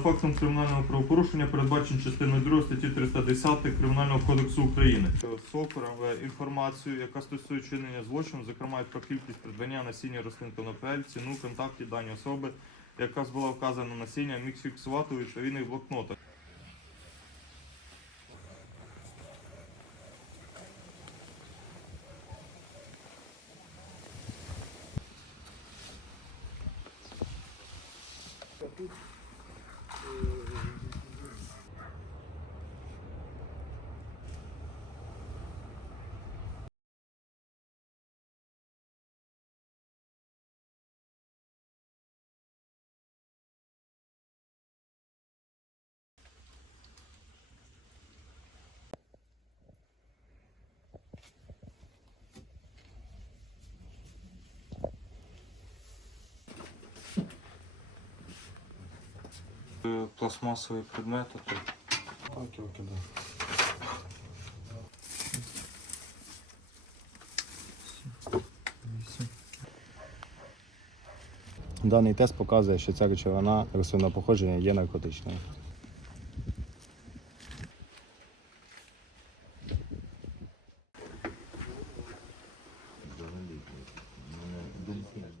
фактом кримінального правопорушення передбачено частиною 2 статті 310 Кримінального кодексу України. Сокором інформацію, яка стосує чинення злочину, зокрема про кількість придбання насіння рослин конопель, ціну, контакти дані особи, яка була вказана на насіння, міг фіксувати у відповідних блокнотах. Е, Е, пластмасові предмети, то так я кидаю. Даний тест показує, що ця речовина рослинного походження є наркотичною. Thank.